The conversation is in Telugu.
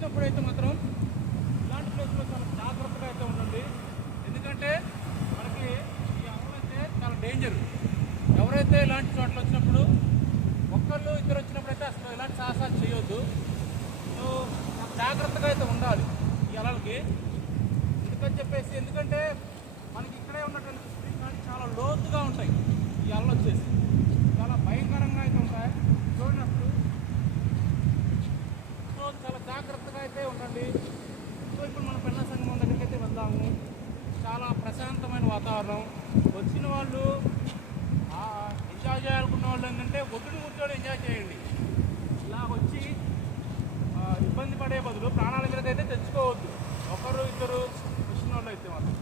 వచ్చినప్పుడు అయితే మాత్రం ఇలాంటి ప్లేస్లో చాలా జాగ్రత్తగా అయితే ఉండండి. ఎందుకంటే మనకి ఈ అలలు అయితే చాలా డేంజర్. ఎవరైతే ఇలాంటి చోట్ల వచ్చినప్పుడు ఒక్కళ్ళు ఇద్దరు వచ్చినప్పుడు అయితే అసలు ఇలాంటి సాహసాలు చేయొద్దు. సో జాగ్రత్తగా అయితే ఉండాలి ఈ అలలకి. ఎందుకంటే మనకి ఇక్కడే ఉన్నటువంటి స్ట్రీమ్ కానీ చాలా లోతుగా ఉంటాయి. ఈ అలలు వచ్చేసి చాలా భయంకరంగా అయితే ఉంటాయి చూడనప్పుడు. సో చాలా జాగ్రత్తగా అయితే ఉండండి. సో ఇప్పుడు మనం పెన్నా సంగమం దగ్గరికి అయితే వెళ్దాము. చాలా ప్రశాంతమైన వాతావరణం. వచ్చిన వాళ్ళు ఎంజాయ్ చేయాలనుకున్న వాళ్ళు ఏంటంటే ఒడ్డుని కూర్చొని ఎంజాయ్ చేయండి. ఇలా వచ్చి ఇబ్బంది పడే బదులు ప్రాణాల మీదకైతే తెచ్చుకోవద్దు. ఒకరు ఇద్దరు వచ్చిన వాళ్ళు అయితే మాత్రం.